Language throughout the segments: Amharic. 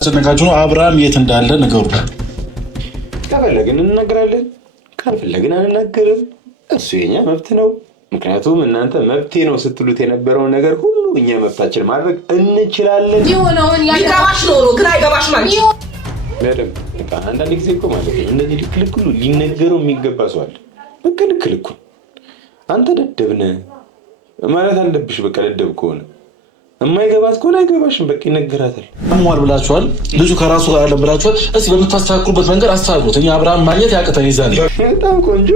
ተነጋግሮ አብርሃም የት እንዳለ ነገሩ ከፈለግን እንነግራለን፣ ካልፈለግን አንነግርም። እሱ የኛ መብት ነው። ምክንያቱም እናንተ መብቴ ነው ስትሉት የነበረውን ነገር ሁሉ እኛ መብታችን ማድረግ እንችላለን። ይሆነውን ያጋባሽ ነው ግራ ይገባሽ ማለት በደምብ በቃ አንዳንድ ጊዜ እኮ ማለት ነው እንደዚህ ልክ ሁሉ ሊነገረው የሚገባ ሰው አለ። በቃ ልክ አንተ ደደብ ነህ ማለት አለብሽ። በቃ ደደብ ከሆነ የማይገባት ከሆነ አይገባሽም። በቃ ይነገራታል። አሟል ብላችኋል። ልጁ ከራሱ ጋር አለ ብላችኋል። እስቲ በምታስተካክሉበት መንገድ አስተካክሉት። እኛ አብርሃም ማግኘት ያቅተን ይዛል። በጣም ቆንጆ።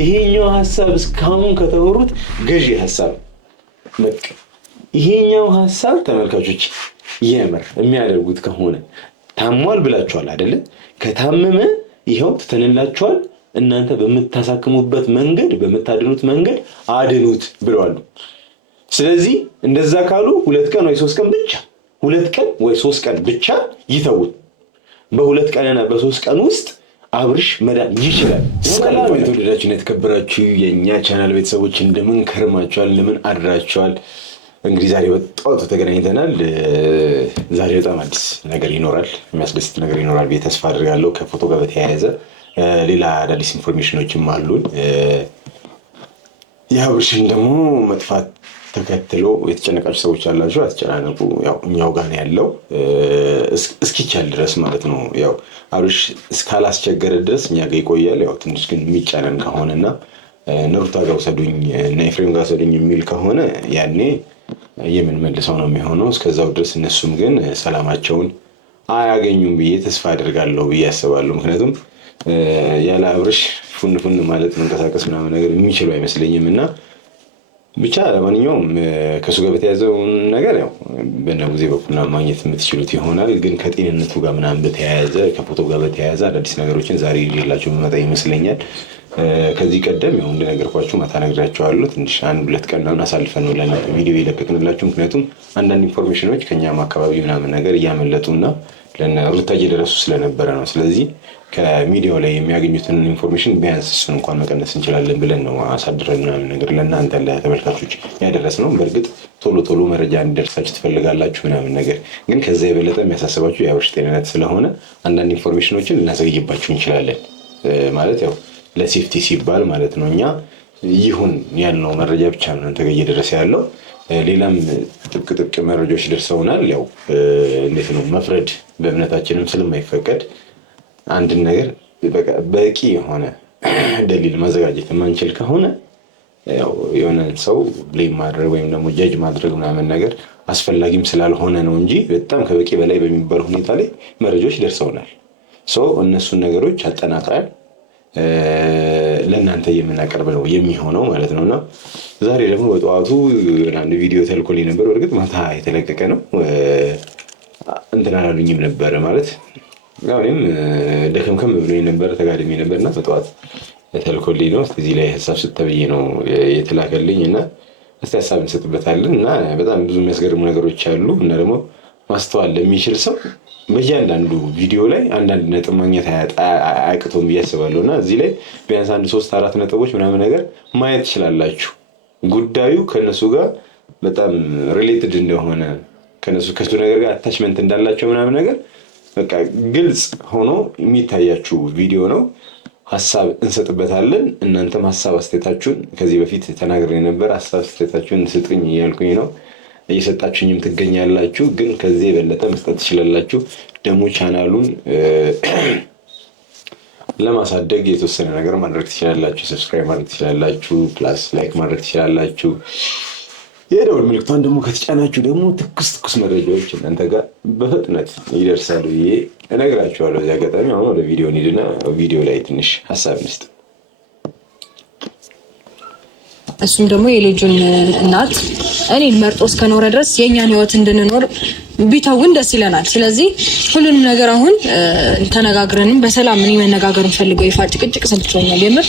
ይሄኛው ሐሳብ እስካሁን ከተወሩት ገዢ ሐሳብ በቃ ይሄኛው ሐሳብ ተመልካቾች የምር የሚያደርጉት ከሆነ ታሟል ብላችኋል አይደለ? ከታመመ ይኸው ትተንላችኋል። እናንተ በምታሳክሙበት መንገድ በምታድኑት መንገድ አድኑት ብለዋል። ስለዚህ እንደዛ ካሉ 2 ቀን ወይ 3 ቀን ብቻ 2 ቀን ወይ 3 ቀን ብቻ ይተውት። በ2 ቀንና በ3 ቀን ውስጥ አብርሽ መዳን ይችላል። ሰላም የተወደዳችሁና የተከበራችሁ የኛ ቻናል ቤተሰቦች እንደምን ከርማችኋል? እንደምን አድራችኋል? እንግዲህ ዛሬ በጣም ተገናኝተናል። ዛሬ በጣም አዲስ ነገር ይኖራል፣ የሚያስደስት ነገር ይኖራል ብዬ ተስፋ አድርጋለሁ። ከፎቶ ጋር በተያያዘ ሌላ አዳዲስ ኢንፎርሜሽኖችም አሉን። የአብርሽን ደግሞ መጥፋት ተከትሎ የተጨነቃችሁ ሰዎች አላችሁ። አትጨናነቁ። ያው እኛው ጋር ነው ያለው እስኪቻል ድረስ ማለት ነው። ያው አብርሽ እስካላስቸገረ ድረስ እኛ ጋር ይቆያል። ያው ትንሽ ግን የሚጫነን ከሆነና ሩታ ጋር ውሰዱኝ እና ኤፍሬም ጋር ውሰዱኝ የሚል ከሆነ ያኔ የምንመልሰው ነው የሚሆነው። እስከዛው ድረስ እነሱም ግን ሰላማቸውን አያገኙም ብዬ ተስፋ አደርጋለሁ ብዬ አስባለሁ። ምክንያቱም ያለ አብርሽ ፉን ማለት መንቀሳቀስ ምናምን ነገር የሚችሉ አይመስለኝም። እና ብቻ ለማንኛውም ከእሱ ጋር በተያያዘው ነገር ያው በነጉዜ በኩልና ማግኘት የምትችሉት ይሆናል። ግን ከጤንነቱ ጋር ምናምን በተያያዘ ከፎቶ ጋር በተያያዘ አዳዲስ ነገሮችን ዛሬ ይዤላችሁ የምመጣ ይመስለኛል። ከዚህ ቀደም ያው እንደነገርኳችሁ ማታ ነግራችኋለሁ። ትንሽ 1-2 ቀን ምናምን አሳልፈን ነው ለእናንተ ቪዲዮ የለቀቅንላችሁ። ምክንያቱም አንዳንድ ኢንፎርሜሽኖች ከኛም አካባቢ ምናምን ነገር እያመለጡና ለእነ ሩታ እየደረሱ ስለነበረ ነው። ስለዚህ ከሚዲያው ላይ የሚያገኙትን ኢንፎርሜሽን ቢያንስ እሱን እንኳን መቀነስ እንችላለን ብለን ነው አሳድረን ምናምን ነገር ለእናንተ ለተመልካቾች ያደረስነው። በእርግጥ ቶሎ መረጃ እንዲደርሳችሁ ትፈልጋላችሁ ምናምን ነገር፣ ግን ከዛ የበለጠ የሚያሳስባችሁ የአብርሽ ጤንነት ስለሆነ አንዳንድ ኢንፎርሜሽኖችን ልናዘግይባችሁ እንችላለን። ማለት ያው ለሴፍቲ ሲባል ማለት ነው። እኛ ይሁን ያልነው መረጃ ብቻ ነው እናንተ ጋር እየደረሰ ያለው። ሌላም ጥብቅ መረጃዎች ደርሰውናል። ያው እንዴት ነው መፍረድ በእምነታችንም ስለማይፈቀድ አንድን ነገር በቂ የሆነ ደሊል ማዘጋጀት የማንችል ከሆነ ያው የሆነ ሰው ብሌም ማድረግ ወይም ደግሞ ጃጅ ማድረግ ምናምን ነገር አስፈላጊም ስላልሆነ ነው እንጂ በጣም ከበቂ በላይ በሚባል ሁኔታ ላይ መረጃዎች ደርሰውናል። እነሱን ነገሮች አጠናቅረን ለእናንተ የምናቀርብ ነው የሚሆነው ማለት ነው። እና ዛሬ ደግሞ በጠዋቱ አንድ ቪዲዮ ተልኮልኝ ነበር። በእርግጥ ማታ የተለቀቀ ነው። እንትን አላሉኝም ነበረ ማለት እኔም ደከምከም ብሎ ነበረ ተጋድሜ ነበርና በጠዋት ተልኮልኝ ነው። እዚህ ላይ ሀሳብ ስተብዬ ነው የተላከልኝ እና እስቲ ሀሳብ እንሰጥበታለን። እና በጣም ብዙ የሚያስገርሙ ነገሮች አሉ። እና ደግሞ ማስተዋል ለሚችል ሰው በእያንዳንዱ ቪዲዮ ላይ አንዳንድ ነጥብ ማግኘት አያቅተውም ብዬ አስባለሁ። እና እዚህ ላይ ቢያንስ 1-3-4 ነጥቦች ምናምን ነገር ማየት ትችላላችሁ። ጉዳዩ ከነሱ ጋር በጣም ሪሌትድ እንደሆነ ከሱ ነገር ጋር አታችመንት እንዳላቸው ምናምን ነገር በቃ ግልጽ ሆኖ የሚታያችሁ ቪዲዮ ነው። ሀሳብ እንሰጥበታለን። እናንተም ሀሳብ አስተያየታችሁን ከዚህ በፊት ተናግሬ ነበር። ሀሳብ አስተያየታችሁን ስጡኝ እያልኩኝ ነው። እየሰጣችሁኝም ትገኛላችሁ። ግን ከዚህ የበለጠ መስጠት ትችላላችሁ። ደግሞ ቻናሉን ለማሳደግ የተወሰነ ነገር ማድረግ ትችላላችሁ። ሰብስክራይብ ማድረግ ትችላላችሁ። ፕላስ ላይክ ማድረግ ትችላላችሁ። የደወል ምልክቷን ደግሞ ከተጫናችሁ ደግሞ ትኩስ መረጃዎች እናንተ ጋር በፍጥነት ይደርሳሉ ብዬ እነግራችኋለሁ። እዚህ አጋጣሚ አሁን ወደ ቪዲዮ እንሂድና ቪዲዮ ላይ ትንሽ ሀሳብ እንስጥ። እሱም ደግሞ የልጁን እናት እኔን መርጦ እስከኖረ ድረስ የእኛን ህይወት እንድንኖር ቢተውን ደስ ይለናል። ስለዚህ ሁሉንም ነገር አሁን ተነጋግረንም በሰላም እኔ መነጋገር ፈልገው ይፋ ጭቅጭቅ ሰልችቶኛል። የምር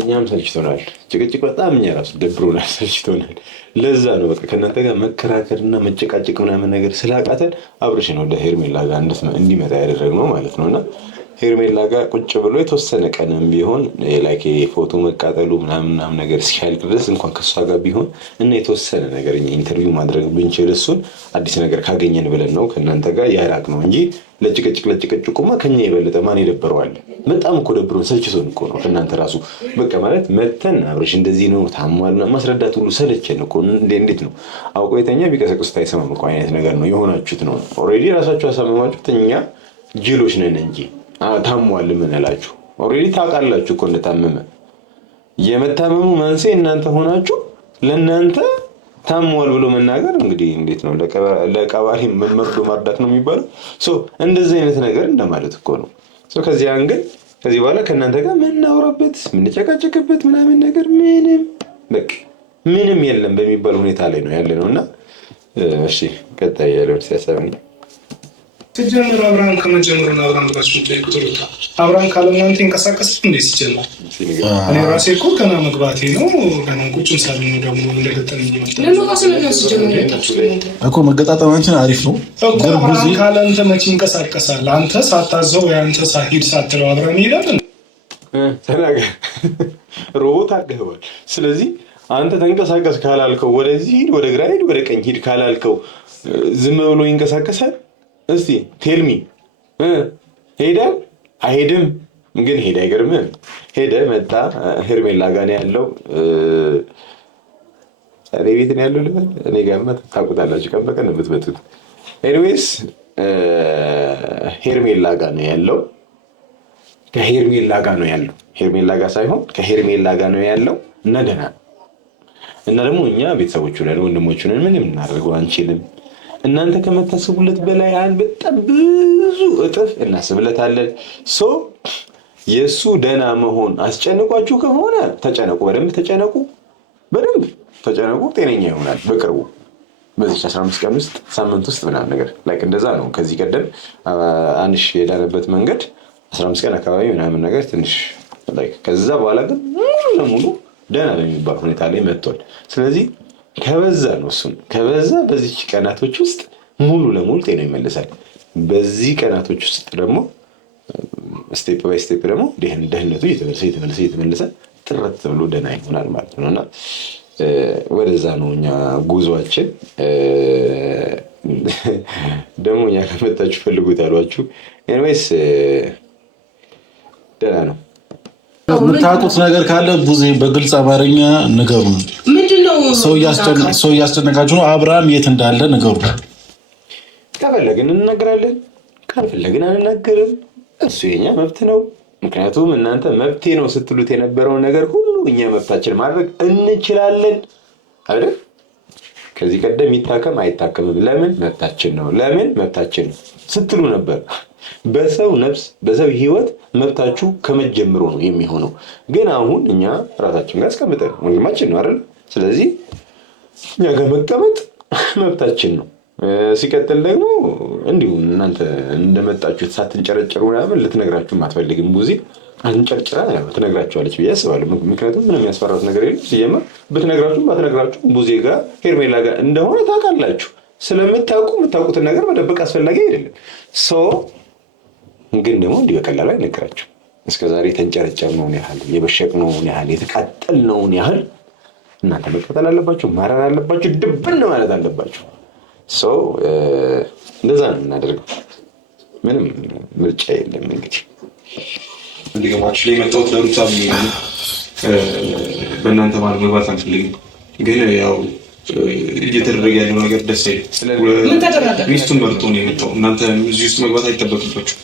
እኛም ሰልችቶናል። ጭቅጭቅ በጣም እኛ ራሱ ደብሮናል፣ ሰልችቶናል። ለዛ ነው በቃ ከእናንተ ጋር መከራከርና መጨቃጨቅ ምናምን ነገር ስላቃተን አብርሽን ወደ ሄርሜላ ጋር እንዲመጣ ያደረግነው ማለት ነው። እና ሄርሜላ ጋር ቁጭ ብሎ የተወሰነ ቀንም ቢሆን ላይክ ፎቶ መቃጠሉ ምናምን ነገር እስኪያልቅ ድረስ እንኳን ከሷ ጋር ቢሆን እና የተወሰነ ነገር ኢንተርቪው ማድረግ ብንችል እሱን አዲስ ነገር ካገኘን ብለን ነው ከእናንተ ጋር ያራቅ ነው እንጂ ለጭቅጭቁማ ከኛ የበለጠ ማን ይደብረዋል? በጣም እኮ ደብሮን ሰልችቶን እኮ ነው ከእናንተ ራሱ በቃ ማለት መተን አብረሽ እንደዚህ ነው ታሟል ማስረዳት ሁሉ ሰለቸን እኮ። እንዴት ነው አውቆ የተኛ ቢቀሰቅሱት አይሰማም እኮ አይነት ነገር ነው የሆናችሁት ነው። ኦልሬዲ ራሳችሁ አሳመማችሁት። እኛ ጅሎች ነን እንጂ ታሟል ምን እላችሁ ኦልሬዲ ታውቃላችሁ እኮ እንደታመመ። የመታመሙ መንስኤ እናንተ ሆናችሁ ለእናንተ ታሟል ብሎ መናገር እንግዲህ እንዴት ነው ለቀባሪ መርዶ ማርዳት ነው የሚባለው። እንደዚህ አይነት ነገር እንደማለት እኮ ነው። ከዚህ አንግል ከዚህ በኋላ ከእናንተ ጋር ምናወራበት ምንጨቃጨቅበት ምናምን ነገር ምንም የለም በሚባል ሁኔታ ላይ ነው ያለ ነው እና እሺ ቀጣይ ያለው ሲያሰብኝ ሲጀምር አብርሃም ከመጀመሩና አብርሃም ጋር ቁጥሩታ አብርሃም ካለ እናንተ እንቀሳቀስ እንዴ ሲጀምር እኔ ራሴ እኮ ገና መግባቴ ነው ገና ቁጭም ሳልኝ ደግሞ እንደገጠመኝ እኮ መገጣጠማችን አሪፍ ነው እኮ አብርሃም ካለ አንተ መቼ እንቀሳቀሳል? አንተ ሳታዘው ያንተ ሳሂድ ሳትለው አብርሃም ይላል ተናገር ሮቦት አድርገዋል። ስለዚህ አንተ ተንቀሳቀስ ካላልከው ወደዚህ ሂድ፣ ወደ ግራ ሂድ፣ ወደ ቀኝ ሂድ ካላልከው ዝም ብሎ ይንቀሳቀሳል? እስቲ ቴልሚ ሄዳል አይሄድም? ግን ሄደ አይገርምም? ሄደ መጣ ሄርሜላ ጋር ነው ያለው። እኔ ቤት ነው ያለው ልበል እኔ ጋርማ ታውቁታላችሁ ቀን በቀን የምትመጡት። ኤኒዌይስ ሄርሜላ ጋር ነው ያለው። ከሄርሜላ ጋር ነው ያለው። ሄርሜላ ጋር ሳይሆን ከሄርሜላ ጋር ነው ያለው እና ደህና እና ደግሞ እኛ ቤተሰቦቹ ነን ወንድሞቹ ነን ምንም እናደርገው አንችልም። እናንተ ከመታሰቡለት በላይ በጣም ብዙ እጥፍ እናስብለታለን። የሱ ደህና መሆን አስጨንቋችሁ ከሆነ ተጨነቁ፣ በደንብ ተጨነቁ። ጤነኛ ይሆናል በቅርቡ በዚህ 15 ቀን ውስጥ ሳምንት ውስጥ ምናምን ነገር ላይክ እንደዛ ነው። ከዚህ ቀደም አንሽ የዳነበት መንገድ 15 ቀን አካባቢ ምናምን ነገር ትንሽ ላይክ ከዛ በኋላ ግን ሙሉ ለሙሉ ደህና በሚባል ሁኔታ ላይ መጥቷል። ስለዚህ ከበዛ ነው እሱም ከበዛ በዚህ ቀናቶች ውስጥ ሙሉ ለሙሉ ጤና ይመለሳል። በዚህ ቀናቶች ውስጥ ደግሞ ስቴፕ ባይ ስቴፕ ደግሞ ደህንነቱ እየተመለሰ ጥረት ብሎ ደህና ይሆናል ማለት ነው እና ወደዛ ነው እኛ ጉዟችን። ደግሞ እኛ ከመጣችሁ ፈልጉት አሏችሁ። ኤኒዌይስ ደህና ነው። የምታውቁት ነገር ካለ ቡዜ በግልጽ አማርኛ ንገሩን። ምንድነው ሰው እያስጨነቃችሁ ነው? አብርሃም የት እንዳለ ንገሩን። ከፈለግን እንነግራለን፣ ካልፈለግን አንናገርም። እሱ የኛ መብት ነው። ምክንያቱም እናንተ መብቴ ነው ስትሉት የነበረውን ነገር ሁሉ እኛ መብታችን ማድረግ እንችላለን አይደል? ከዚህ ቀደም ይታከም አይታከምም ለምን መብታችን ነው ስትሉ ነበር። በሰው ነፍስ በሰው ህይወት መብታችሁ ከመጀመሩ ነው የሚሆነው። ግን አሁን እኛ ራሳችን ጋር አስቀምጠን ወንድማችን ነው አይደል? ስለዚህ እኛ ጋር መቀመጥ መብታችን ነው። ሲቀጥል ደግሞ እንዲሁ እናንተ እንደመጣችሁት ሳትንጨረጨሩ ምናምን ልትነግራችሁ አትፈልግም። ቡዜ አንጨርጭራ ትነግራችኋለች ብዬ አስባለሁ። ምክንያቱም ምንም ያስፈራት ነገር የለም። ሲጀመር ብትነግራችሁም ባትነግራችሁም ቡዜ ጋር ሄርሜላ ጋር እንደሆነ ታውቃላችሁ። ስለምታውቁ የምታውቁትን ነገር መደበቅ አስፈላጊ አይደለም። ግን ደግሞ እንዲህ በቀላሉ አይነግራችሁ። እስከዛሬ የተንጨረጨርነውን ያህል የበሸቅነውን ያህል የተቃጠልነውን ያህል እናንተ መቀጠል አለባችሁ፣ ማረር አለባችሁ፣ ድብን ማለት አለባችሁ። እንደዛ ነው የምናደርገው። ምንም ምርጫ የለም። እንግዲህ እንዲገባችሁ ላይ መጣሁት ለሩታ በእናንተ ማለት መግባት አንፈልግም። ግን ያው እየተደረገ ያለው ነገር ደስ አይልም። ሚስቱን መርጦ ነው የመጣው። እናንተ እዚህ ውስጥ መግባት አይጠበቅባችሁ።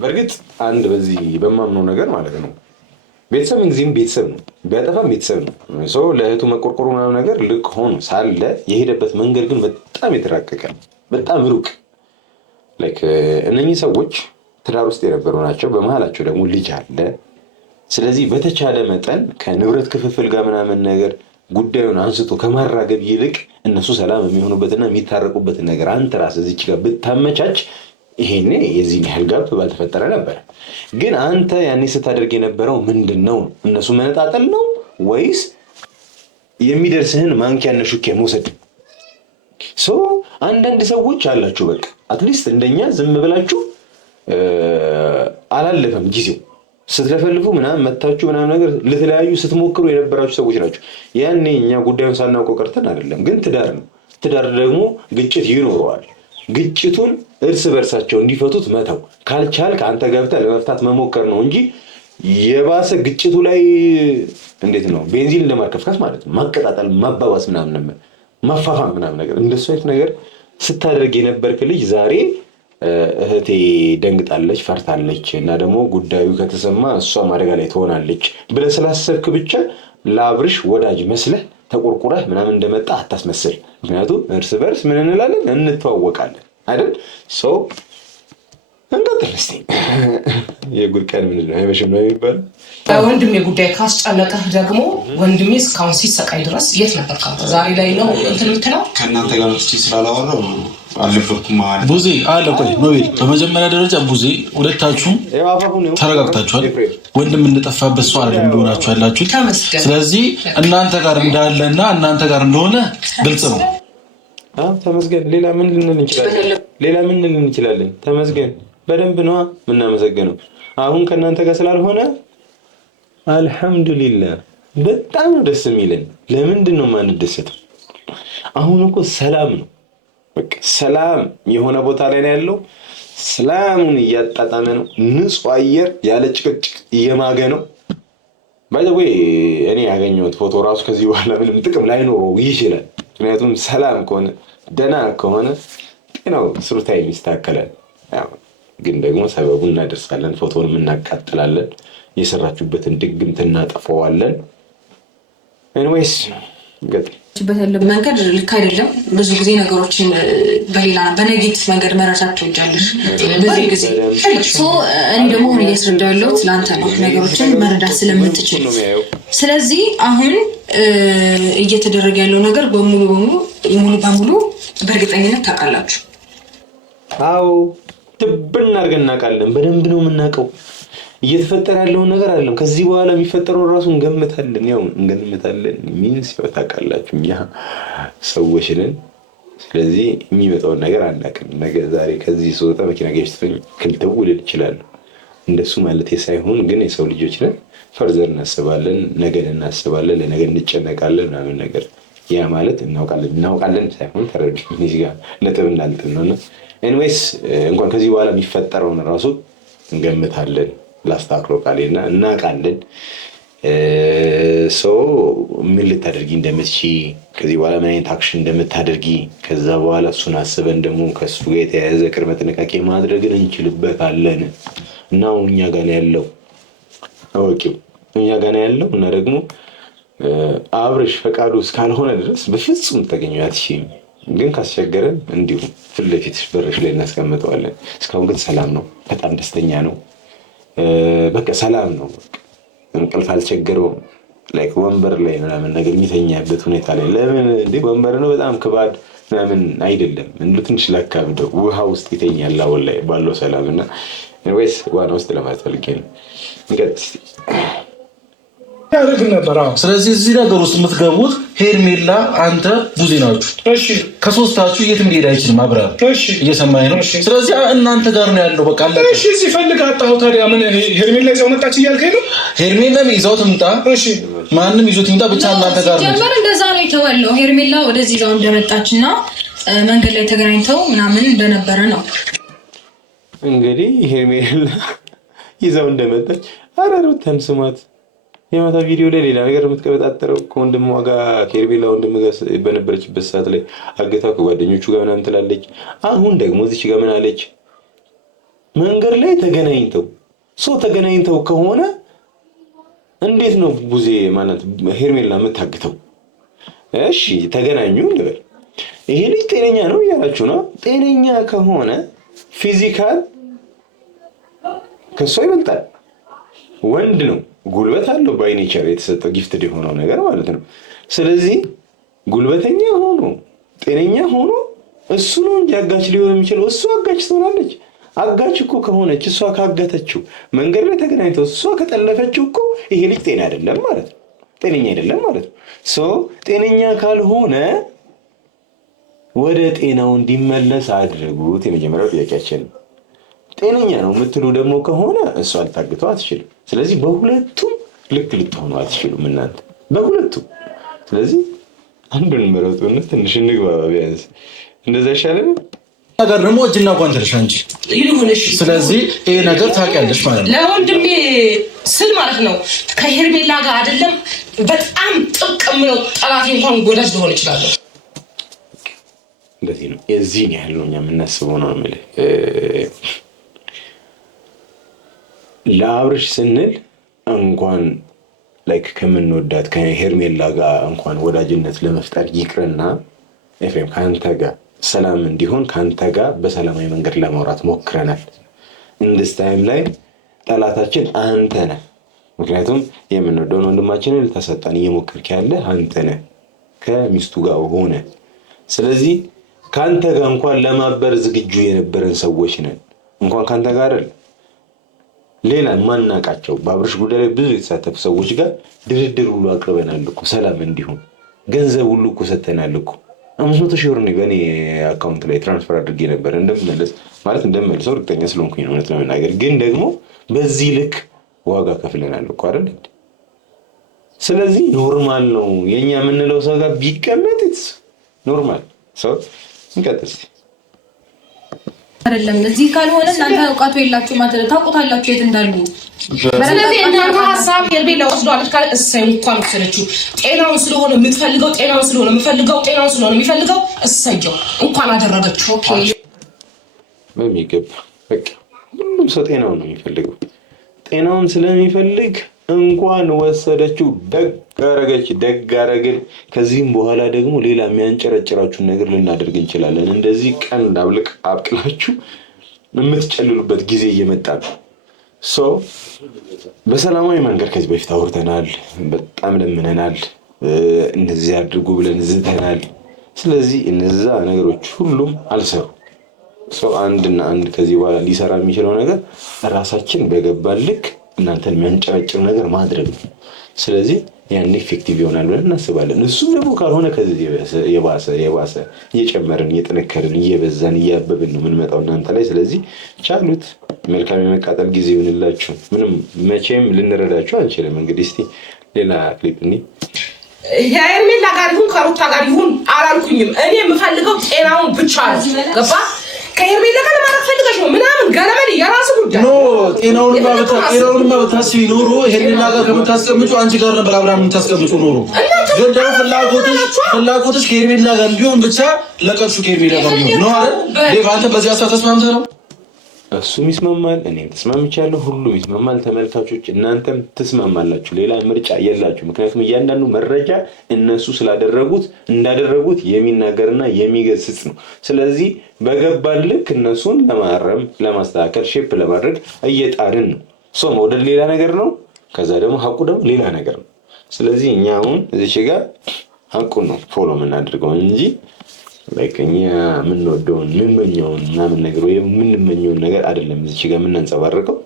በእርግጥ አንድ በዚህ በማምነው ነገር ማለት ነው ቤተሰብ እንግዲህም ቤተሰብ ነው፣ ቢያጠፋም ቤተሰብ ነው። ለእህቱ መቆርቆሩ ምናምን ነገር ልክ ሆኖ ሳለ የሄደበት መንገድ ግን በጣም የተራቀቀ በጣም ሩቅ። ላይክ እነኚህ ሰዎች ትዳር ውስጥ የነበሩ ናቸው። በመሀላቸው ደግሞ ልጅ አለ። ስለዚህ በተቻለ መጠን ከንብረት ክፍፍል ጋር ምናምን ነገር ጉዳዩን አንስቶ ከማራገብ ይልቅ እነሱ ሰላም የሚሆኑበትና የሚታረቁበትን ነገር አንተ ራስህ እዚች ጋር ብታመቻች ይሄኔ የዚህን ያህል ጋፕ ባልተፈጠረ ነበር። ግን አንተ ያኔ ስታደርግ የነበረው ምንድን ነው? እነሱ መነጣጠል ነው ወይስ የሚደርስህን ማንኪያና ሹኪያ መውሰድ? አንዳንድ ሰዎች አላችሁ በቃ አትሊስት እንደኛ ዝም ብላችሁ አላለፈም ጊዜው ስትለፈልፉ ምናምን መታችሁ ምናምን ነገር ለተለያዩ ስትሞክሩ የነበራችሁ ሰዎች ናቸው። ያኔ እኛ ጉዳዩን ሳናውቀው ቀርተን አይደለም። ግን ትዳር ነው። ትዳር ደግሞ ግጭት ይኖረዋል። ግጭቱን እርስ በርሳቸው እንዲፈቱት መተው ካልቻልክ አንተ ገብተህ ለመፍታት መሞከር ነው እንጂ የባሰ ግጭቱ ላይ እንዴት ነው ቤንዚን እንደማርከፍከፍ ማለት ነው። ማቀጣጠል፣ ማባባስ ምናምን ማፋፋም ምናምን ነገር እንደሱ አይነት ነገር ስታደርግ የነበርክ ልጅ ዛሬ እህቴ ደንግጣለች፣ ፈርታለች እና ደግሞ ጉዳዩ ከተሰማ እሷም አደጋ ላይ ትሆናለች ብለህ ስላሰብክ ብቻ ለአብርሽ ወዳጅ መስለህ ተቆርቁረህ ምናምን እንደመጣ አታስመስል። ምክንያቱም እርስ በርስ ምን እንላለን እንተዋወቃለን አይደል? ሰው እንቀጥል እስኪ። የጉድ ቀን ምንድን ነው አይመሽም ነው የሚባለው። ወንድሜ ጉዳይ ካስጨነቀህ ደግሞ ወንድሜ እስካሁን ሲሰቃይ ድረስ የት ነበር? ዛሬ ላይ ነው እንትን የምትለው ከእናንተ ጋር መጥቼ ስላላወራሁ አልነበርኩም ማለት ቡዜ አለ። ቆይ ኖቤል፣ በመጀመሪያ ደረጃ ቡዜ ሁለታችሁም ተረጋግታችኋል። ወንድም እንደጠፋበት ሰው አይደለም እንደሆናችሁ ያላችሁት። ስለዚህ እናንተ ጋር እንዳለና እናንተ ጋር እንደሆነ ግልጽ ነው። ተመስገን። ሌላ ምን ልንል እንችላለን? ተመስገን በደንብ ነዋ የምናመሰግነው። አሁን ከእናንተ ጋር ስላልሆነ አልሐምዱሊላህ በጣም ደስ የሚለን። ለምንድን ነው የማንደሰተው? አሁን እኮ ሰላም ነው። በቃ ሰላም የሆነ ቦታ ላይ ነው ያለው። ሰላሙን እያጣጣመ ነው። ንጹህ አየር ያለ ጭቅጭቅ እየማገ ነው። ባይ ዘ ዌይ እኔ ያገኘሁት ፎቶ ራሱ ከዚህ በኋላ ምንም ጥቅም ላይኖረው ይችላል። ምክንያቱም ሰላም ከሆነ ደህና ከሆነ ጤናው ስሩታይ ይስተካከላል። ግን ደግሞ ሰበቡን እናደርሳለን፣ ፎቶንም እናቃጥላለን፣ የሰራችሁበትን ድግምት እናጠፋዋለን። ኤኒዌይስ በተለይ መንገድ ልክ አይደለም። ብዙ ጊዜ ነገሮችን በሌላ በኔጌቲቭ መንገድ መረዳት ትወጃለሽ። ብዙ ጊዜ እኔ ደግሞ አሁን እያስረዳሁ ያለሁት ለአንተ ነው፣ ነገሮችን መረዳት ስለምትችል። ስለዚህ አሁን እየተደረገ ያለው ነገር ሙሉ በሙሉ በእርግጠኝነት ታውቃላችሁ። አዎ ትብን አድርገን እናውቃለን። በደንብ ነው የምናውቀው። እየተፈጠረ ያለውን ነገር አይደለም፣ ከዚህ በኋላ የሚፈጠረው ራሱ እንገምታለን። ያው እንገምታለን ሚንስ ያው ታውቃላችሁ፣ እኛ ሰዎች ነን። ስለዚህ የሚመጣውን ነገር አናውቅም። ነገ ዛሬ ከዚህ ስወጣ መኪና ገጭቶኝ ክልተው ልል እችላለሁ። እንደሱ ማለት ሳይሆን ግን የሰው ልጆች ነን። ፈርዘር እናስባለን፣ ነገን እናስባለን፣ ለነገ እንጨነቃለን ምናምን ነገር። ያ ማለት እናውቃለን ሳይሆን ተረዱ። እዚህ ጋር ነጥብ እንዳልጥል ነውና ኤኒዌይስ እንኳን ከዚህ በኋላ የሚፈጠረውን ራሱ እንገምታለን። ላስታክሎ ቃሌና እናውቃለን። ሰው ምን ልታደርጊ እንደምትችይ ከዚህ በኋላ ምን አይነት አክሽን እንደምታደርጊ ከዛ በኋላ እሱን አስበን ደግሞ ከሱ ጋር የተያያዘ ቅድመ ጥንቃቄ ማድረግን እንችልበታለን። እና እኛ ጋር ነው ያለው፣ አወቂው እኛ ጋር ነው ያለው። እና ደግሞ አብርሽ ፈቃዱ እስካልሆነ ድረስ በፍጹም ተገኘው አትሽም። ግን ካስቸገረን እንዲሁ ፊት ለፊትሽ በርሽ ላይ እናስቀምጠዋለን። እስካሁን ግን ሰላም ነው፣ በጣም ደስተኛ ነው። በቃ ሰላም ነው። እንቅልፍ አልቸገረውም። ላይክ ወንበር ላይ ምናምን ነገር የሚተኛበት ሁኔታ ላይ ለምን እንዴ ወንበር ነው በጣም ከባድ ምናምን አይደለም። እንዴ ትንሽ ላካብደው ውሃ ውስጥ ይተኛል አሁን ላይ ባለው ሰላም እና ወይስ ዋና ውስጥ ለማለት ፈልጌ ነው። እንግዲህ ያደርግ ነበር። ስለዚህ እዚህ ነገር ውስጥ የምትገቡት ሄርሜላ፣ አንተ፣ ቡዜ ናችሁ። እሺ ከሶስታችሁ የትም ሊሄድ አይችልም። አብረን እየሰማኝ ነው። ስለዚህ እናንተ ጋር ነው ያለው። በቃ አለ። እሺ እዚህ ፈልግ አጣሁ። ታዲያ ምን ሄርሜላ ይዘው መጣች እያልከኝ ነው? ሄርሜላም ይዘው ትምጣ፣ እሺ ማንም ይዞት ይምጣ፣ ብቻ እናንተ ጋር ነው። ጀመር እንደዛ ነው የተወለው። ሄርሜላ ወደዚህ ይዘው እንደመጣችና መንገድ ላይ ተገናኝተው ምናምን እንደነበረ ነው። እንግዲህ ሄርሜላ ይዘው እንደመጣች አረሩተን ስማት የማታ ቪዲዮ ላይ ሌላ ነገር የምትቀበጣጠረው ከወንድሟ ጋር ከሄርሜላ ወንድም ጋር በነበረችበት ሰዓት ላይ አገታው ከጓደኞቹ ጋር ምናምን ትላለች። አሁን ደግሞ እዚች ጋር ምን አለች? መንገድ ላይ ተገናኝተው ከሆነ እንዴት ነው ቡዜ ማለት ሄርሜላ የምታግተው? እሺ ተገናኙ እንበል። ይሄ ልጅ ጤነኛ ነው እያላችሁ ነው። ጤነኛ ከሆነ ፊዚካል ከሷ ይበልጣል። ወንድ ነው፣ ጉልበት አለው። ባይ ኔቸር የተሰጠው ጊፍትድ የሆነው ነገር ማለት ነው። ስለዚህ ጉልበተኛ ሆኖ ጤነኛ ሆኖ እሱ ነው እንጂ አጋች ሊሆን የሚችለው እሱ አጋች ትሆናለች። አጋች እኮ ከሆነች እሷ ካገተችው መንገድ ላይ ተገናኝተው እሷ ከጠለፈችው እኮ ይሄ ልጅ ጤና አይደለም ማለት ነው። ጤነኛ አይደለም ማለት ነው። ጤነኛ ካልሆነ ወደ ጤናው እንዲመለስ አድርጉት። የመጀመሪያው ጥያቄያችን ጤነኛ ነው የምትሉ ደግሞ ከሆነ እሷ ልታግተው አትችልም። ስለዚህ በሁለቱም ልክ ልትሆኑ አትችሉም እናንተ በሁለቱም። ስለዚህ አንዱን ምረጡና ትንሽ እንግባባ ቢያንስ እንደዛ ይሻላል። ነገር ደግሞ እጅና ጓንት ነሽ አንቺ ይሁንሽ። ስለዚህ ይሄ ነገር ታውቂያለሽ ማለት ነው። ለወንድሜ ስል ማለት ነው ከሄርሜላ ጋር አይደለም በጣም ጥብቅ የምለው ጠላቴ እንኳን ጎዳጅ ሊሆን ይችላል። እንደዚህ ነው የዚህን ያህል ነው እኛ የምናስበው ነው የምልህ። ለአብርሽ ስንል እንኳን ላይክ ከምንወዳት ከሄርሜላ ጋር እንኳን ወዳጅነት ለመፍጠር ይቅርና ኤፍሬም ከአንተ ጋር ሰላም እንዲሆን ከአንተ ጋር በሰላማዊ መንገድ ለማውራት ሞክረናል። እንድስ ታይም ላይ ጠላታችን አንተ ነህ። ምክንያቱም የምንወደውን ወንድማችንን ልታሰጣን እየሞከርክ ያለ አንተ ነህ ከሚስቱ ጋር ሆነ። ስለዚህ ከአንተ ጋር እንኳን ለማበር ዝግጁ የነበረን ሰዎች ነን። እንኳን ከአንተ ጋር አይደል ሌላ ማናቃቸው በአብርሽ ጉዳይ ላይ ብዙ የተሳተፉ ሰዎች ጋር ድርድር ሁሉ አቅርበናል እኮ ሰላም እንዲሆን ገንዘብ ሁሉ እኮ ሰጥተናል እኮ 500 ሺህ ብር በእኔ አካውንት ላይ ትራንስፈር አድርጌ ነበር እንደምመልሰው እርግጠኛ ስለሆንኩኝ ነው እውነት ለመናገር። ግን ደግሞ በዚህ ልክ ዋጋ ከፍለናል እኮ አይደል? ስለዚህ ኖርማል ነው የኛ የምንለው ሰው ጋር ቢቀመጥ ኖርማል ሰው እንቀጥል አይደለም። እዚህ ካልሆነ እናንተ እውቀቱ የላችሁ ማለት ታውቁታላችሁ የት እንዳሉ። ስለዚህ እናንተ ሐሳብ ሄርሜላ ወስዷለች ካለ እሰይ እንኳን ወሰደችው። ጤናውን ስለሆነ የምትፈልገው ጤናውን ስለሆነ የሚፈልገው እሰየው እንኳን አደረገችው። ኦኬ በሚገባ በቃ ሁሉም ሰው ጤናውን ነው የሚፈልገው። ጤናውን ስለሚፈልግ እንኳን ወሰደችው። ደግ አረግን። ከዚህም በኋላ ደግሞ ሌላ የሚያንጨረጭራችሁን ነገር ልናደርግ እንችላለን። እንደዚህ ቀን አብቅላችሁ የምትጨልሉበት ጊዜ እየመጣ ነው። በሰላማዊ መንገድ ከዚህ በፊት አውርተናል፣ በጣም ለምነናል፣ እነዚህ አድርጉ ብለን ዝተናል። ስለዚህ እነዛ ነገሮች ሁሉም አልሰሩ። አንድና አንድ ከዚህ በኋላ ሊሰራ የሚችለው ነገር ራሳችን በገባን ልክ እናንተን የሚያንጨረጭር ነገር ማድረግ ነው። ስለዚህ ያን ኢፌክቲቭ ይሆናል ብለን እናስባለን። እሱም ደግሞ ካልሆነ ከዚህ የባሰ እየጨመርን እየጠነከርን እየበዛን እያበብን ነው የምንመጣው እናንተ ላይ። ስለዚህ ቻሉት። መልካም የመቃጠል ጊዜ ይሁንላችሁ። ምንም መቼም ልንረዳችሁ አንችልም። እንግዲህ እስቲ ሌላ ክሊፕ እኔ የሄርሜላ ጋር ይሁን ከሩታ ጋር ይሁን አላልኩኝም። እኔ የምፈልገው ጤናውን ብቻ ነው። ገባ? ከሄርሜላ ጋር ለማድረግ ፈልገሽ ነው ምናምን ገለመል የራሱ ጉዳይ ኖ ጤናውንማ ብታስቢ ኖሮ ሄርሜላ ጋር ከምታስቀምጩ አንቺ ጋር ነበር አብርሃም የምታስቀምጩ ኖሮ። ግን ደግሞ ፍላጎትሽ ከሄርሜላ ጋር እንዲሆን ብቻ ለቀሹ ከሄርሜላ ጋር እንዲሆን ነው አይደል? አንተ በዚህ ሀሳብ ተስማምተህ ነው? እሱም ይስማማል፣ እኔም ተስማምቻለሁ፣ ሁሉም ይስማማል። ተመልካቾች እናንተም ትስማማላችሁ። ሌላ ምርጫ የላችሁ። ምክንያቱም እያንዳንዱ መረጃ እነሱ እንዳደረጉት የሚናገርና የሚገስጽ ነው። ስለዚህ በገባን ልክ እነሱን ለማረም ለማስተካከል ሼፕ ለማድረግ እየጣርን ነው። መውደድ ሌላ ነገር ነው፣ ከዛ ደግሞ ሀቁ ደግሞ ሌላ ነገር ነው። ስለዚህ እኛ አሁን እዚች ጋር ሀቁን ነው ፎሎ የምናደርገው እንጂ እኛ የምንወደውን የምንመኘውን ምናምን ነገር ወይም የምንመኘውን ነገር አይደለም እዚች ጋር የምናንጸባርቀው።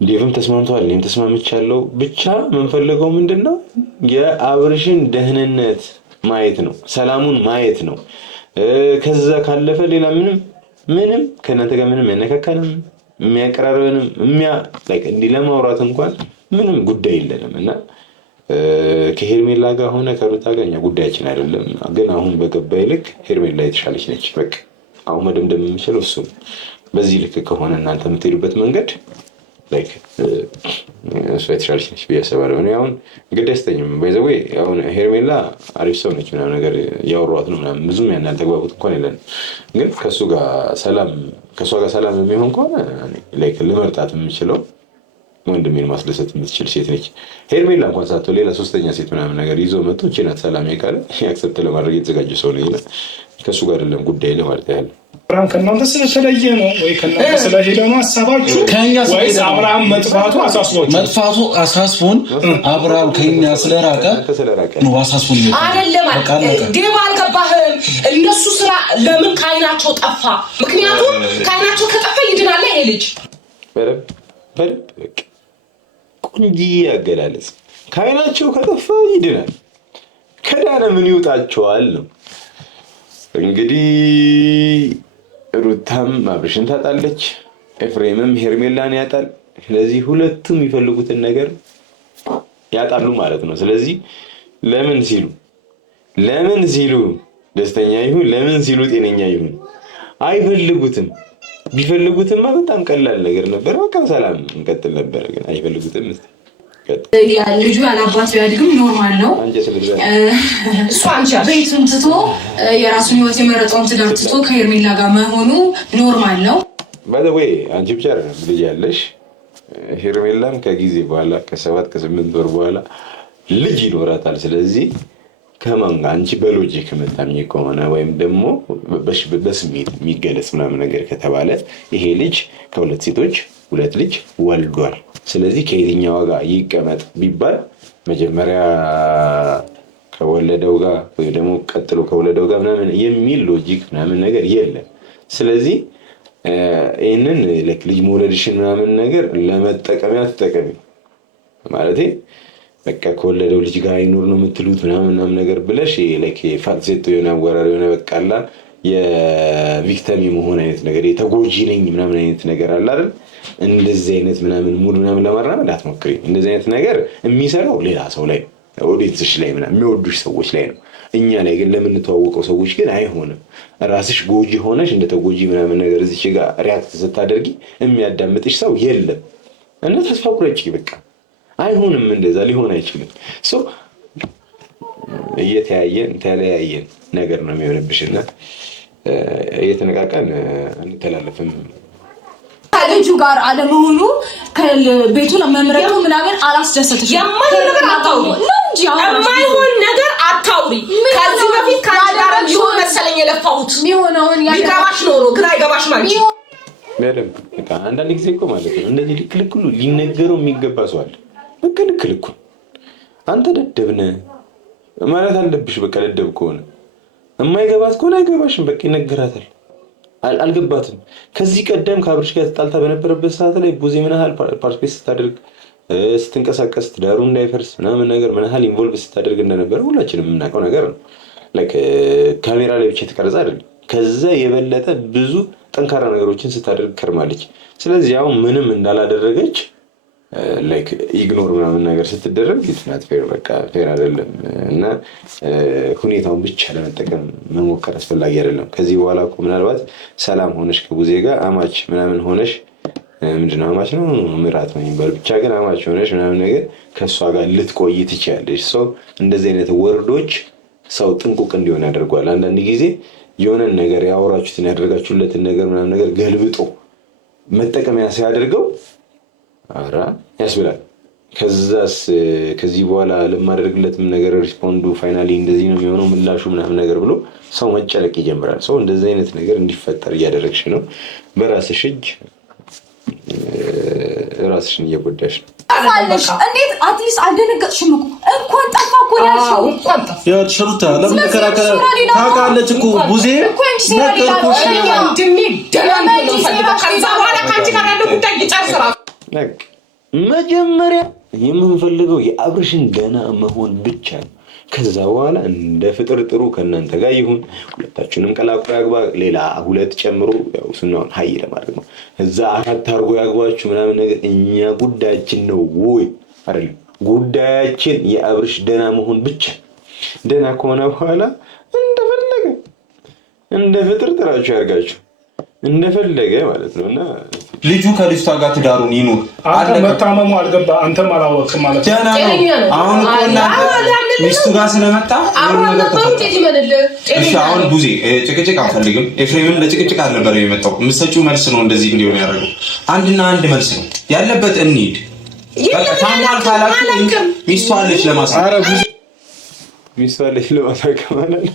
ዴቭም ተስማምተዋል፣ እኔም ተስማምቻለሁ። ብቻ የምንፈልገው ምንድነው የአብርሽን ደህንነት ማየት ነው፣ ሰላሙን ማየት ነው። ከዛ ካለፈ ሌላ ምንም ከእናንተ ጋር ምንም ያነካካንም የሚያቀራርበንም እንዲህ ለማውራት እንኳን ምንም ጉዳይ የለንም እና ከሄርሜላ ጋር ሆነ ከሩታ ጋር እኛ ጉዳያችን አይደለም። ግን አሁን በገባይ ልክ ሄርሜላ የተሻለች ነች። በቃ አሁን መደምደም የምችለው እሱ በዚህ ልክ ከሆነ እናንተ የምትሄዱበት መንገድ እሷ የተሻለች ነች ብዬ አስባለሁ። እኔ አሁን ግድ አይሰጠኝም። ባይዘዌ አሁን ሄርሜላ አሪፍ ሰው ነች ምናምን ነገር እያወሯት ነው ምናምን ብዙም ያን ያልተግባቡት እንኳን የለን። ግን ከእሷ ጋር ሰላም የሚሆን ከሆነ ልመርጣት የምችለው ወንድሜን ማስደሰት የምትችል ሴት ነች። ሄርሜላ እንኳን ሳትሆን ሌላ ሶስተኛ ሴት ምናምን ነገር ይዞ መጥቶ እቺ ናት ሰላም ካለ ያክሰፕት ለማድረግ የተዘጋጀ ሰው ነው። ከእሱ ጋር አይደለም ጉዳይ ለማለት ያህል አብርሃም ከእናንተ ስለተለየ ነው ወይ ከእናንተ ስለሄደ ነው ሀሳባችሁ? ወይስ አብርሃም መጥፋቱ አሳስቦን አብርሃም ከኛ ስለራቀ ነው አሳስቦን አይደለም? ዴቭ አልገባህም? እነሱ ስራ ለምን ከዓይናቸው ጠፋ? ምክንያቱም ከዓይናቸው ከጠፋ ይድናል ይሄ ልጅ። በደንብ ቆንጆ አገላለጽ። ከዓይናቸው ከጠፋ ይድናል፣ ከዳነ ምን ይውጣቸዋል ነው እንግዲህ። ሩታም አብርሽን ታጣለች፣ ኤፍሬምም ሄርሜላን ያጣል። ስለዚህ ሁለቱም የሚፈልጉትን ነገር ያጣሉ ማለት ነው። ስለዚህ ለምን ሲሉ ደስተኛ ይሁን፣ ለምን ሲሉ ጤነኛ ይሁን አይፈልጉትም። ቢፈልጉትማ በጣም ቀላል ነገር ነበር፣ በቃ ሰላም እንቀጥል ነበር። ግን አይፈልጉትም። ልጁ ያላባት ቢያድግም ኖርማል ነው። ቤቱን ትቶ የራሱን ህይወት የመረጠውን ትዳር ትቶ ከሄርሜላ ጋር መሆኑ ኖርማል ነው። ባይዘዌይ አንቺ ብቻ አይደለም ልጅ ያለሽ፣ ሄርሜላም ከጊዜ በኋላ ከ7 ከ8 ወር በኋላ ልጅ ይኖራታል። ስለዚህ ከማን ጋር አንቺ በሎጂክ የምታምኚ ከሆነ ወይም ደግሞ በስሜት የሚገለጽ ምናምን ነገር ከተባለ ይሄ ልጅ ከ2 ሴቶች 2 ልጅ ወልዷል። ስለዚህ ከየትኛው ጋር ይቀመጥ ቢባል መጀመሪያ ከወለደው ጋር ወይ ደግሞ ቀጥሎ ከወለደው ጋር ምናምን የሚል ሎጂክ ምናምን ነገር የለም። ስለዚህ ይህንን ልጅ መውለድሽን ምናምን ነገር ለመጠቀሚያ ተጠቀሚ ማለት በቃ ከወለደው ልጅ ጋር አይኖር ነው የምትሉት ምናምን ነገር ብለሽ ፋክሴቶ የሆነ አወራር የሆነ በቃላ የቪክተም የመሆን አይነት ነገር የተጎጂ ነኝ ምናምን አይነት ነገር አለ አይደል? እንደዚህ አይነት ምናምን ሙድ ምናምን ለማራመድ አትሞክሪ። እንደዚህ አይነት ነገር የሚሰራው ሌላ ሰው ላይ ኦዲየንስሽ ላይ ምናምን የሚወዱሽ ሰዎች ላይ ነው። እኛ ላይ ግን ለምንተዋወቀው ሰዎች ግን አይሆንም። ራስሽ ጎጂ ሆነሽ እንደ ተጎጂ ምናምን ነገር እዚች ጋር ሪያክት ስታደርጊ የሚያዳምጥሽ ሰው የለም እና ተስፋ ቁረጪ። በቃ አይሆንም፣ እንደዛ ሊሆን አይችልም። ሶ ተለያየን ነገር ነው የሚሆንብሽና እየተነቃቀን እንተላለፍም። ከልጁ ጋር አለመሆኑ ከቤቱን መምረጡ ምናምን አላስደሰተሽም? የማይሆን ነገር አታውሪ። ከዚህ በፊት ከአንቺ ጋር ሊሆን መሰለኝ የለፋሁት የሚሆነውን ቢገባሽ ኖሮ ግን አይገባሽ ማለት ነው። በቃ አንዳንድ ጊዜ እኮ ማለት ነው እንደዚህ ልክ ሁሉ ሊነገረው የሚገባ ሰው አለ። በቃ ልክ አንተ ደደብ ነህ ማለት አለብሽ። በቃ ደደብ ከሆነ የማይገባት ከሆነ አይገባሽም። በቃ ይነገራታል። አልገባትም። ከዚህ ቀደም ከአብርሽ ጋር ተጣልታ በነበረበት ሰዓት ላይ ቡዜ ምን ያህል ፓርቲስፔት ስታደርግ ስትንቀሳቀስ ትዳሩ እንዳይፈርስ ምናምን ነገር ምን ያህል ኢንቮልቭ ስታደርግ እንደነበረ ሁላችንም የምናውቀው ነገር ነው። ካሜራ ላይ ብቻ የተቀረጸ አይደለም። ከዛ የበለጠ ብዙ ጠንካራ ነገሮችን ስታደርግ ከርማለች። ስለዚህ አሁን ምንም እንዳላደረገች ኢግኖር ምናምን ነገር ስትደረግ ኢትናት ፌር፣ በቃ ፌር አይደለም እና ሁኔታውን ብቻ ለመጠቀም መሞከር አስፈላጊ አይደለም። ከዚህ በኋላ እኮ ምናልባት ሰላም ሆነሽ ከቡዜ ጋር አማች ምናምን ሆነሽ ምንድነው አማች ነው ምራት ነው የሚባል ብቻ ግን አማች ሆነሽ ምናምን ነገር ከእሷ ጋር ልትቆይ ትችያለሽ። ሰው እንደዚህ አይነት ወርዶች ሰው ጥንቁቅ እንዲሆን ያደርገዋል። አንዳንድ ጊዜ የሆነን ነገር ያወራችሁትን ያደርጋችሁለትን ነገር ምናምን ነገር ገልብጦ መጠቀሚያ ሲያደርገው አራ ያስብላል። ከዛስ ከዚህ በኋላ ለማደርግለትም ነገር ሪስፖንዱ ፋይናሊ እንደዚህ ነው የሚሆነው ምላሹ ምናምን ነገር ብሎ ሰው መጨለቅ ይጀምራል። ሰው እንደዚህ አይነት ነገር እንዲፈጠር እያደረግሽ ነው። በራስሽ እጅ ራስሽን እየጎዳሽ ነው። እንዴት አትሊስት አልደነገጥሽም እኮ እንኳን ጠፋ እኮ ያልሽው ሽሩታ ለምን ተከራከረ? ታውቃለች እኮ ቡዜ ነገርኩሽ። መጀመሪያ የምንፈልገው የአብርሽን ደህና መሆን ብቻ ነው። ከዛ በኋላ እንደ ፍጥር ጥሩ ከእናንተ ጋር ይሁን፣ ሁለታችሁንም ቀላቅሎ ያግባ፣ ሌላ 2 ጨምሮ ያው ሱናውን ሀይ ለማድረግ ነው። እዛ 4 አድርጎ ያግባችሁ ምናምን ነገር እኛ ጉዳያችን ነው ወይ አይደለም? ጉዳያችን የአብርሽ ደህና መሆን ብቻ። ደህና ከሆነ በኋላ እንደፈለገ እንደ ፍጥር ጥራችሁ ያርጋችሁ እንደፈለገ ማለት ነውና ልጁ ከልጅቷ ጋር ትዳሩን ይኑር። አንተ መታመሙ አልገባ አንተም አላወቅም ማለት ነው። አሁን እኮ እናንተ ሚስቱ ጋር ስለመጣ እሺ፣ አሁን ቡዜ ጭቅጭቅ አንፈልግም። ኤፍሬምም ለጭቅጭቅ አልነበረ የመጣው። የምትሰጪው መልስ ነው እንደዚህ እንዲሆን ያደረገው። አንድና አንድ መልስ ነው ያለበት። እንሂድ በቃ ታሟል ካላችሁ ሚስቱ አለች ለማሳከም ሚስቱ አለች ለማሳከም ማለት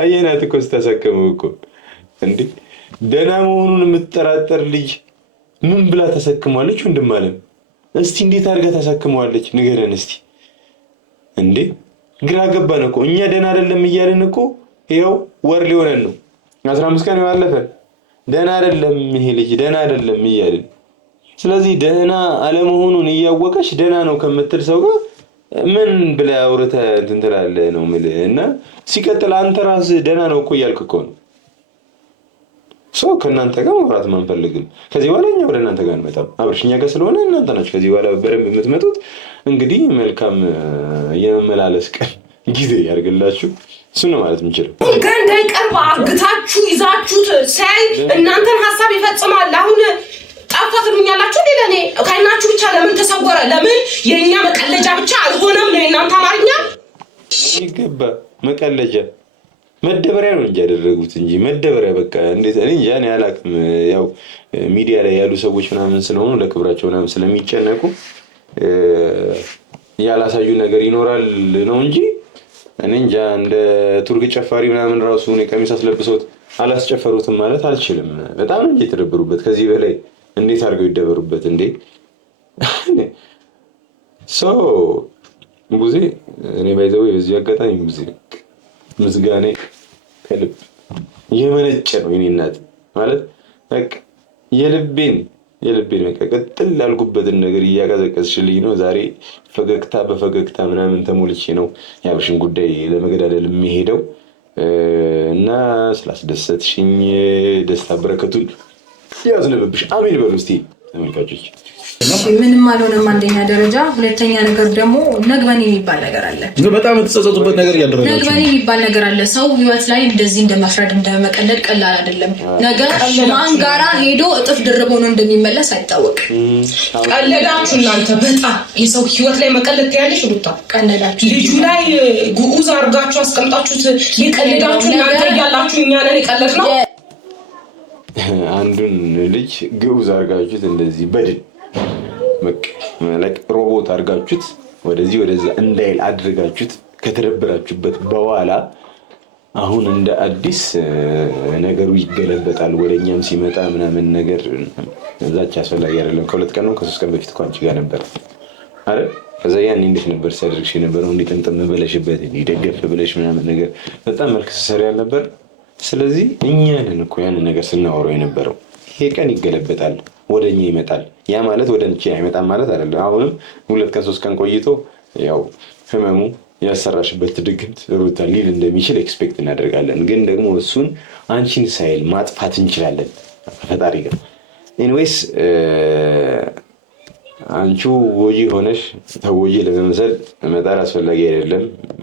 አየናት እኮ ስታሳከመው እኮ እንዴ ደህና መሆኑን የምትጠራጠር ልጅ ምን ብላ ተሰክሟለች? ወንድም አለም እስቲ እንዴት አድርጋ ተሰክመዋለች? ንገረን እስቲ። እንዴ ግራ ገባን እኮ እኛ ደህና አይደለም እያልን እኮ ይኸው ወር ሊሆነን ነው። 15 ቀን ያለፈ ደህና አይደለም ይሄ ልጅ ደህና አይደለም እያልን። ስለዚህ ደህና አለመሆኑን እያወቀች ደህና ነው ከምትል ሰው ጋር ምን ብላ አውርተህ እንትን ትላለህ ነው የምልህ። እና ሲቀጥል አንተ ራስህ ደህና ነው እኮ እያልክ እኮ ነው። ሰው ከእናንተ ጋር ማውራት አንፈልግም። ከዚህ በኋላ እኛ ወደ እናንተ ጋር እንመጣም። አብርሽ እኛ ጋር ስለሆነ እናንተ ናችሁ ከዚህ በኋላ በደንብ የምትመጡት። እንግዲህ መልካም የመመላለስ ቀን ጊዜ ያርግላችሁ። እሱ ነው ማለት የምንችለው። ገንደን ቀርባ አግታችሁ ይዛችሁት ሳይ እናንተን ሀሳብ ይፈጽማል። አሁን ጠፋ ትሉኛላችሁ። ለኔ ከእናችሁ ብቻ ለምን ተሰወረ? ለምን የኛ መቀለጃ ብቻ አልሆነም ነው የእናንተ አማርኛ? ይገባ መቀለጃ መደበሪያ ነው እንጂ ያደረጉት እንጂ መደበሪያ በቃ እንዴት እኔ እንጃ እኔ አላውቅም። ያው ሚዲያ ላይ ያሉ ሰዎች ምናምን ስለሆኑ ለክብራቸው ምናምን ስለሚጨነቁ ያላሳዩ ነገር ይኖራል ነው እንጂ እኔ እንጃ እንደ ቱርክ ጨፋሪ ምናምን ራሱ ነው ቀሚስ አስለብሰውት አላስጨፈሩትም ማለት አልችልም። በጣም እንጂ የተደበሩበት ከዚህ በላይ እንዴት አድርገው ይደበሩበት እንዴ? ቡዜ እኔ ባይዘው በዚህ አጋጣሚ ቡዜ ምስጋኔ ከልብ የመነጨ ነው። የኔ እናት ማለት በቃ የልቤን በቃ ቀጥል ያልኩበትን ነገር እያቀዘቀዝሽልኝ ነው። ዛሬ ፈገግታ በፈገግታ ምናምን ተሞልቼ ነው የአብርሽን ጉዳይ ለመገዳደል የሚሄደው እና ስላስደሰትሽኝ ደስታ በረከቱን ያዝንብብሽ። አሜን በሉ እስቲ ተመልካቾች። ምንም አልሆነም። አንደኛ ደረጃ። ሁለተኛ ነገር ደግሞ ነግበኔ የሚባል ነገር አለ። በጣም የተጸጸቱበት ነገር ያደረጋችሁ ነግበኔ የሚባል ነገር አለ። ሰው ህይወት ላይ እንደዚህ እንደመፍረድ እንደመቀለድ ቀላል አይደለም። ነገር ማን ጋራ ሄዶ እጥፍ ድርብ ሆኖ እንደሚመለስ አይታወቅም። ቀለዳችሁ እናንተ በጣም የሰው ህይወት ላይ መቀለድ ያለሽ ሩታ ቀለዳችሁ። ልጁ ላይ ጉዑዝ አድርጋችሁ አስቀምጣችሁት የቀለዳችሁ እናንተ እያላችሁ እኛ ነን የቀለድ ነው። አንዱን ልጅ ግዑዝ አድርጋችሁት እንደዚህ በድን ሮቦት አድርጋችሁት ወደዚህ ወደዛ እንዳይል አድርጋችሁት ከተደበራችሁበት በኋላ አሁን እንደ አዲስ ነገሩ ይገለበጣል። ወደኛም ሲመጣ ምናምን ነገር እዛች አስፈላጊ አይደለም። ከሁለት ቀን ነው ከሶስት ቀን በፊት አንቺ ጋር ነበር አይደል? ከዛ ያን እንዴት ነበር ሲያደርግሽ የነበረው? እንዴት እንጥም ብለሽበት ደገፍ ብለሽ ምናምን ነገር በጣም መልክ ሰሪ ነበር። ስለዚህ እኛንን እኮ ያን ነገር ስናወራው የነበረው ይሄ ቀን ይገለበጣል፣ ወደኛ ይመጣል። ያ ማለት ወደ አንቺ አይመጣም ማለት አይደለም። አሁንም ሁለት ቀን ሶስት ቀን ቆይቶ ያው ህመሙ ያሰራሽበት ድግምት ሩታ ሊል እንደሚችል ኤክስፔክት እናደርጋለን። ግን ደግሞ እሱን አንቺን ሳይል ማጥፋት እንችላለን ፈጣሪ ጋር። ኤኒዌይስ አንቺ ወጂ ሆነሽ ተወጂ ለመምሰል መጣር አስፈላጊ አይደለም።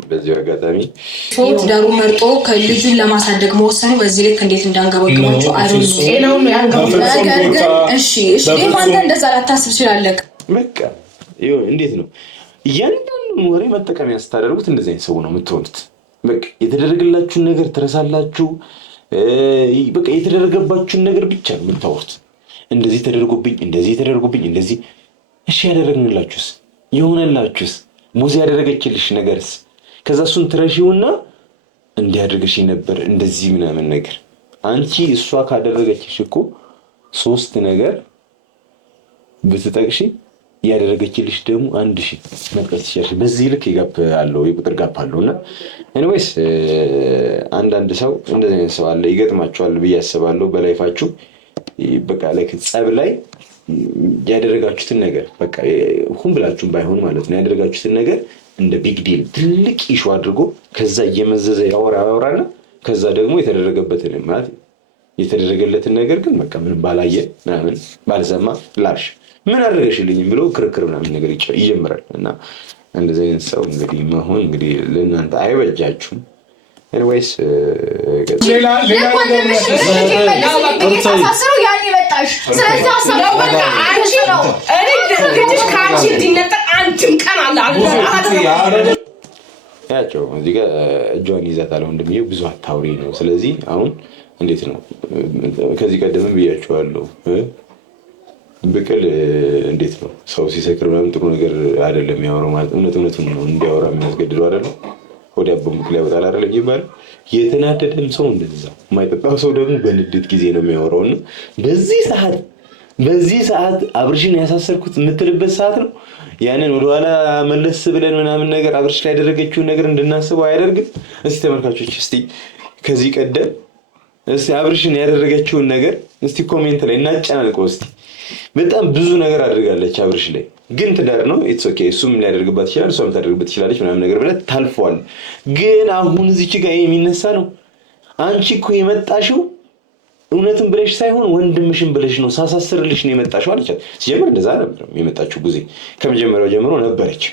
በዚህ አጋጣሚ ፎት ዳሩ መርጦ ከልጁን ለማሳደግ መወሰኑ በዚህ ልክ እንዴት እንዳንገበግባችሁ አይደለም። ጤናው ነው ያንገበግባችሁ። ነገር ግን እሺ አንተ እንደዛ ላታስብ ይችላልክ። በቃ ይኸው እንዴት ነው እያንዳንዱን ወሬ መጠቀሚያ ስታደርጉት እንደዚህ አይነት ሰው ነው የምትሆኑት። በቃ የተደረገላችሁን ነገር ትረሳላችሁ። በቃ የተደረገባችሁን ነገር ብቻ ነው የምታወሩት። እንደዚህ ተደርጎብኝ እንደዚህ እሺ ያደረግንላችሁስ የሆነላችሁስ ሙዚ ያደረገችልሽ ነገርስ ከዛ እሱን ትረሺውና እንዲያደርግሽ ነበር እንደዚህ ምናምን ነገር አንቺ እሷ ካደረገችሽ እኮ ሶስት ነገር ብትጠቅሺ ያደረገችልሽ ደግሞ 1000 መጥቀስ ትችያለሽ። በዚህ ልክ ይጋፕ አለው የቁጥር ጋፕ አለውና ኤኒዌይስ አንዳንድ ሰው እንደዚህ አይነት ሰው አለ ይገጥማችኋል ብዬ አስባለሁ በላይፋችሁ። በቃ ላይክ ጸብ ላይ ያደረጋችሁትን ነገር በቃ ሁን ብላችሁም ባይሆን ማለት ነው ያደረጋችሁትን ነገር እንደ ቢግ ዲል ትልቅ ኢሹ አድርጎ ከዛ እየመዘዘ ያወራና ከዛ ደግሞ የተደረገበትን ማለት የተደረገለትን ነገር ግን በቃ ምን ባላየ ምናምን ባልሰማ ላሽ ምን አደረገሽልኝም ብሎ ክርክር ምናምን ነገር ይጀምራል። እና እንደዚህ አይነት ሰው እንግዲህ መሆን እንግዲህ ለእናንተ አይበጃችሁም። ኤኒዌይስ ሌላ ያቸው እዚህ ጋር እጇን ይዛታል ወንድምዬ ብዙ አታውሪ ነው። ስለዚህ አሁን እንዴት ነው ከዚህ ቀደምም ብያችኋለሁ ብቅል እንዴት ነው ሰው ሲሰክር ምናምን ጥሩ ነገር አይደለም የሚያወራው ማለት እውነቱን ነው እንዲያወራ የሚያስገድደው አይደለም። ወዲያ በሙክ ላይ ወጣላ አይደለም ይባል። የተናደደም ሰው እንደዛ የማይጠጣው ሰው ደግሞ በንዴት ጊዜ ነው የሚያወራውና በዚህ ሰዓት አብርሽን ያሳሰርኩት የምትልበት ሰዓት ነው። ያንን ወደኋላ መለስ ብለን ምናምን ነገር አብርሽ ላይ ያደረገችውን ነገር እንድናስበው አያደርግም። እስቲ ተመልካቾች እስቲ ከዚህ ቀደም እስቲ አብርሽን ያደረገችውን ነገር እስቲ ኮሜንት ላይ እናጫናልቀው። እስቲ በጣም ብዙ ነገር አድርጋለች አብርሽ ላይ ግን ትዳር ነው ኢትስ ኦኬ እሱም ሊያደርግባት ይችላል እሷም ታደርግበት ይችላልች ምናምን ነገር ብለ ታልፏል። ግን አሁን እዚች ጋር የሚነሳ ነው አንቺ እኮ የመጣሽው እውነትም ብለሽ ሳይሆን ወንድምሽን ብለሽ ነው ሳሳስርልሽ ነው የመጣሽው አለቻት። ሲጀምር እንደዛ ነበር የመጣችው ጊዜ ከመጀመሪያው ጀምሮ ነበረች።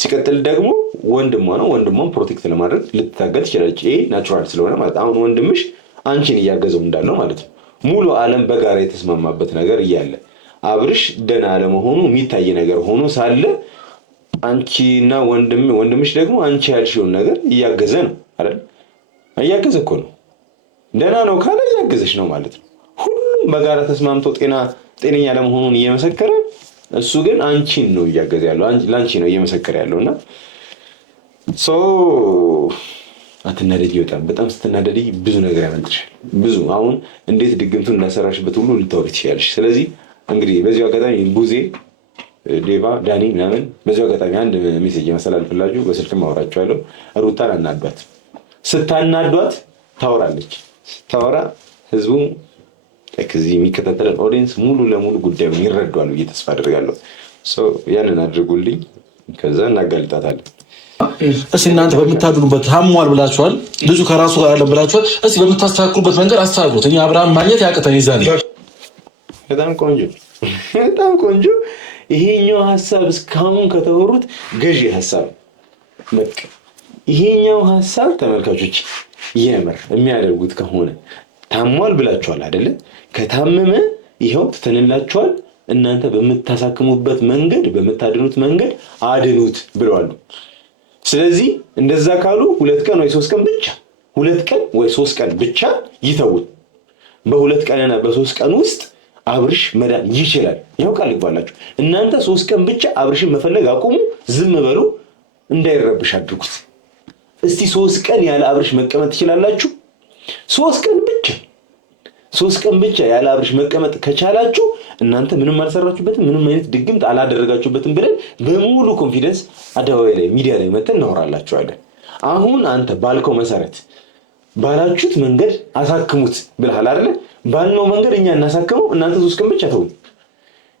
ሲቀጥል ደግሞ ወንድሟ ነው፣ ወንድሟን ፕሮቴክት ለማድረግ ልትታገል ትችላለች። ይሄ ናቹራል ስለሆነ ማለት አሁን ወንድምሽ አንቺን እያገዘው እንዳለው ማለት ነው። ሙሉ ዓለም በጋራ የተስማማበት ነገር እያለ አብርሽ ደህና አለመሆኑ የሚታይ ነገር ሆኖ ሳለ አንቺና ወንድምሽ ደግሞ አንቺ ያልሽውን ነገር እያገዘ ነው አይደል? እያገዘ እኮ ነው። ደህና ነው ካለ እያገዘሽ ነው ማለት ነው። ሁሉም በጋራ ተስማምቶ ጤነኛ ለመሆኑን እየመሰከረ እሱ ግን አንቺን ነው እያገዘ ያለው፣ ለአንቺ ነው እየመሰከረ ያለው። እና አትናደጂ። በጣም ስትናደጂ ብዙ ነገር ያመልጥሻል። ብዙ አሁን እንዴት ድግምቱን እንዳሰራሽበት ሁሉ ልታወሪ ትችያለሽ። ስለዚህ እንግዲህ በዚሁ አጋጣሚ ቡዜ፣ ዴቫ፣ ዳኒ ምናምን በዚሁ አጋጣሚ አንድ ሜሴጅ ማስተላልፍላችሁ፣ በስልክም አወራችኋለሁ። ሩታን አናዷት። ስታናዷት ታወራለች። ስታወራ ህዝቡ ከዚህ የሚከታተለን ኦዲየንስ ሙሉ ለሙሉ ጉዳዩን ይረዳዋል ብዬ ተስፋ አድርጋለሁ። ያንን አድርጉልኝ፣ ከዛ እናጋልጣታለን። እስኪ እናንተ በምታድኑበት ታሟል ብላችኋል፣ ልጁ ከራሱ ጋር አለ ብላችኋል። እስኪ በምታስተካክሉበት መንገድ አስተካክሉት። እኛ አብርሃም ማግኘት ያቅተን ይዛል። በጣም ቆንጆ በጣም ቆንጆ። ይሄኛው ሀሳብ እስካሁን ከተወሩት ገዢ ሀሳብ በቃ ይሄኛው ሀሳብ ተመልካቾች የምር የሚያደርጉት ከሆነ ታሟል ብላችኋል አይደለ? ከታመመ ይኸው ትተንላችኋል። እናንተ በምታሳክሙበት መንገድ በምታድኑት መንገድ አድኑት ብለዋል። ስለዚህ እንደዛ ካሉ 2 ቀን ወይ 3 ቀን ብቻ 2 ቀን ወይ 3 ቀን ብቻ ይተውት። በ2 ቀንና በ3 ቀን ውስጥ አብርሽ መዳን ይችላል። ያውቃል ይባላችሁ። እናንተ 3 ቀን ብቻ አብርሽን መፈለግ አቁሙ፣ ዝም በሉ፣ እንዳይረብሽ አድርጉት። እስቲ 3 ቀን ያለ አብርሽ መቀመጥ ትችላላችሁ? 3 ቀን ብቻ ያለ አብርሽ መቀመጥ ከቻላችሁ እናንተ ምንም አልሰራችሁበትም፣ ምንም አይነት ድግምት አላደረጋችሁበትም ብለን በሙሉ ኮንፊደንስ አደባባይ ላይ ሚዲያ ላይ መተን እናወራላችኋለን። አሁን አንተ ባልከው መሰረት ባላችሁት መንገድ አሳክሙት ብለሃል አይደለ? ባልነው መንገድ እኛ እናሳክመው፣ እናንተ 3 ቀን ብቻ ተው።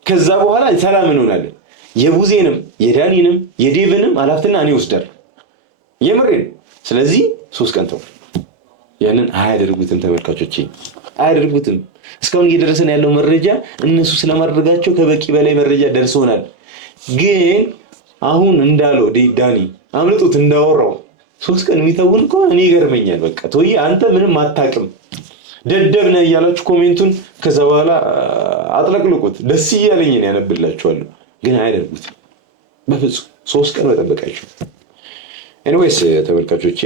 ከዛ በኋላ ሰላም እንሆናለን። የቡዜንም የዳኒንም የዴቭንም አላፍትና እኔ ወስዳለሁ፣ የምሬን። ስለዚህ 3 ቀን ተው። ያንን አያደርጉትም ተመልካቾቼ፣ አያደርጉትም። እስካሁን እየደረሰን ያለው መረጃ እነሱ ስለማድረጋቸው ከበቂ በላይ መረጃ ደርሶናል። ግን አሁን እንዳለው ዳኒ አምልጡት እንዳወራው 3 ቀን የሚተውን ከሆነ እኔ ይገርመኛል። በቃ ቶዬ አንተ ምንም አታውቅም፣ ደደብ ነህ እያላችሁ ኮሜንቱን ከዛ በኋላ አጥለቅልቁት። ደስ እያለኝ ነው ያነብላችኋለሁ። ግን አያደርጉትም በፍጹም። 3 ቀን መጠበቃችሁ። ኤኒዌይስ ተመልካቾቼ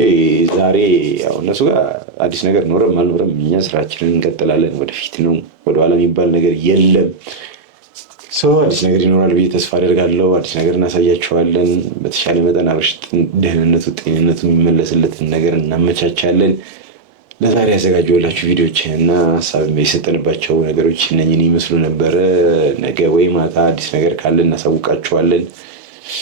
ዛሬ ያው እነሱ ጋር አዲስ ነገር ኖረም አልኖረም እኛ ስራችንን እንቀጥላለን። ወደፊት ነው፣ ወደኋላ የሚባል ነገር የለም። አዲስ ነገር ይኖራል ብዬ ተስፋ አደርጋለሁ። አዲስ ነገር እናሳያቸዋለን። በተሻለ መጠን አብርሽ ደህንነቱ፣ ጤንነቱ የሚመለስለትን ነገር እናመቻቻለን። ለዛሬ ያዘጋጀሁላችሁ ቪዲዮዎች እና ሀሳብ የሰጠንባቸው ነገሮች እነኝን ይመስሉ ነበረ። ነገ ወይ ማታ አዲስ ነገር ካለ እናሳውቃችኋለን።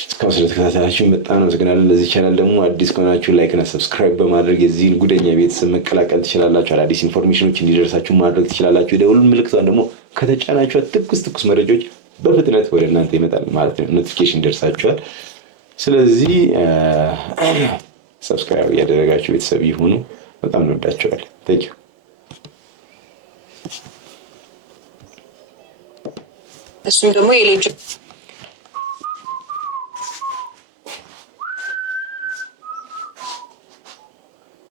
እስካሁን ስለተከታተላችሁ በጣም አመሰግናለሁ። ለዚህ ቻናል ደግሞ አዲስ ከሆናችሁ ላይክ እና ሰብስክራይብ በማድረግ የዚህን ጉደኛ ቤተሰብ መቀላቀል ትችላላችሁ። አዳዲስ ኢንፎርሜሽኖች እንዲደርሳችሁ ማድረግ ትችላላችሁ። የደወል ምልክቷን ደግሞ ከተጫናችሁ ትኩስ መረጃዎች በፍጥነት ወደ እናንተ ይመጣል ማለት ነው። ኖቲፊኬሽን ደርሳችኋል። ስለዚህ ሰብስክራይብ እያደረጋችሁ ቤተሰብ ይሁኑ። በጣም እንወዳችኋለን። ቴንክ ዩ። እሱም ደግሞ የልጅ